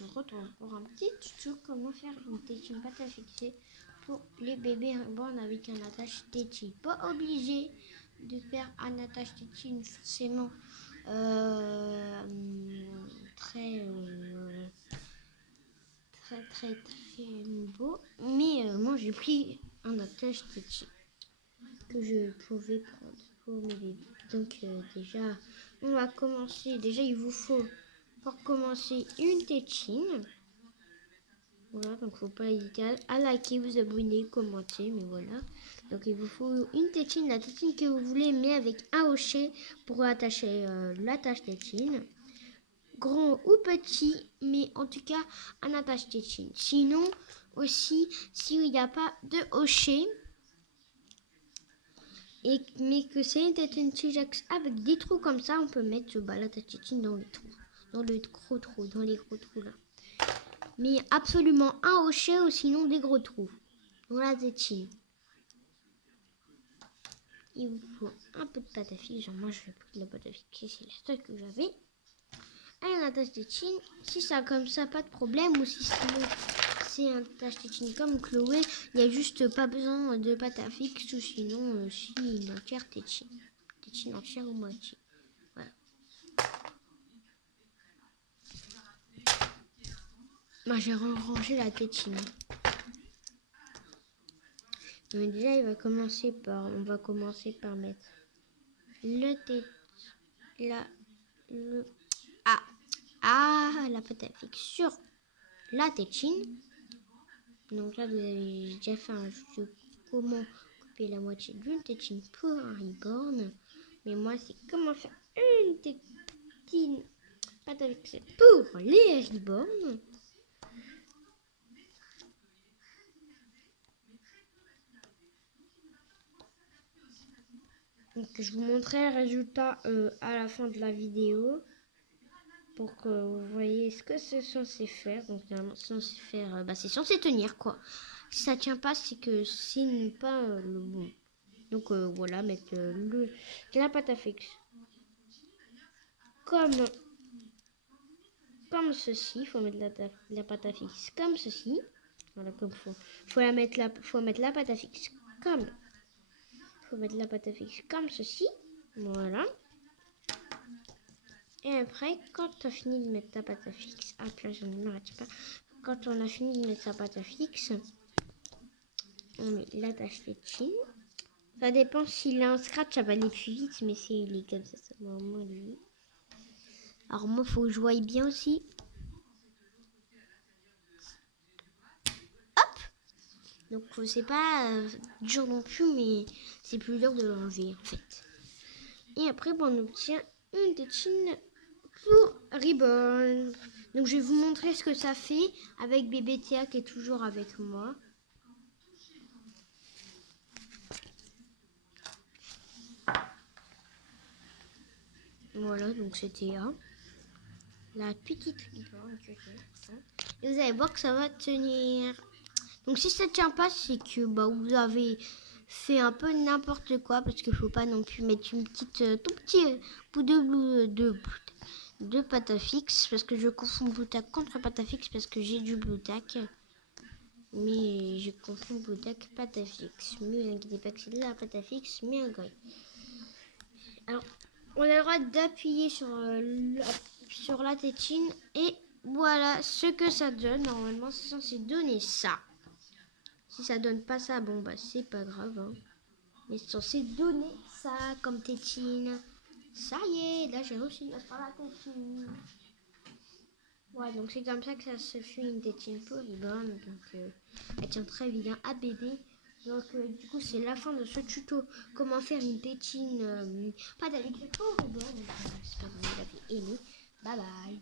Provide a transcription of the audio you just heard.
vous retrouve pour un petit tuto comment faire une tétine pâte à fixer pour les bébés reborn avec un attache tétine. Pas obligé de faire un attache tétine forcément très beau, mais moi j'ai pris un attache tétine que je pouvais prendre pour mes bébés. Donc déjà on va commencer. Déjà il vous faut pour commencer une tétine. Voilà, donc faut pas hésiter à liker, vous abonner, commenter, mais voilà. Donc il vous faut une tétine, la tétine que vous voulez, mais avec un hochet pour attacher l'attache tétine. Grand ou petit, mais en tout cas un attache tétine. Sinon aussi, s'il n'y a pas de hochet, mais que c'est une tétine T-Jax avec des trous comme ça, on peut mettre l'attache tétine dans les trous, dans les gros trous là. Mais absolument un hochet ou sinon des gros trous dans la tétine. Il vous faut un peu de pâte à fixe. Genre moi je vais prendre de la pâte à fixe, c'est la seule que j'avais. Un attache tétine, si ça comme ça pas de problème, ou si c'est un attache tétine comme Chloé, il n'y a juste pas besoin de pâte à fixe, ou sinon si une entière tétine entière ou moitié. Voilà. Moi j'ai rangé la tétine. Mais déjà on va commencer par mettre la pâte à fixe sur la tétine. Donc là vous avez déjà fait un tuto comment couper la moitié d'une tétine pour un reborn. Mais moi c'est comment faire une tétine pâte à fixe pour les reborn. Donc je vous montrerai le résultat à la fin de la vidéo pour que vous voyez ce que c'est censé faire. Donc c'est censé faire, c'est censé tenir quoi. Si ça tient pas, c'est que c'est pas le bon. Donc voilà, mettre la pâte à fixe comme ceci. Il faut mettre la pâte à fixe comme ceci. Voilà, comme faut mettre la pâte à fixe comme. Faut mettre la pâte à fixe comme ceci. Voilà. Et après, quand tu as fini de mettre ta pâte à fixe, là je ne m'arrête pas. Quand on a fini de mettre sa pâte à fixe, on met l'attache tétine. Ça dépend s'il a un scratch, ça va aller plus vite, mais c'est il est comme ça, moins lui. Alors moi, faut que je voie bien aussi. Hop. Donc c'est pas dur non plus, mais c'est plus dur de l'enlever en fait. Et après, on obtient une tétine pour Reborn. Donc je vais vous montrer ce que ça fait avec bébé Théa qui est toujours avec moi. Voilà, donc c'était la petite Reborn que j'ai. Et vous allez voir que ça va tenir. Donc si ça tient pas, c'est que vous avez fait un peu n'importe quoi, parce qu'il faut pas non plus mettre une petite tout petit bout de pâte à fixe, parce que je confonds Blue Tack contre pâte à fixe parce que j'ai du Blue Tack. Mais je confonds Blue Tack pâte à fixe. Mais ne inquiétez pas que c'est de la pâte à fixe, mais un gré. Alors, on a le droit d'appuyer sur la tétine et voilà ce que ça donne. Normalement, c'est censé donner ça. Si ça donne pas ça, c'est pas grave. Hein. Mais c'est censé donner ça comme tétine. Ça y est, là j'ai réussi à faire la tétine. Ouais, donc c'est comme ça que ça se fait une tétine pour Reborn. Donc elle tient très bien à bébé. Donc du coup c'est la fin de ce tuto. Comment faire une tétine pas d'avec pour Reborn. J'espère que vous l'avez aimé. Bye bye.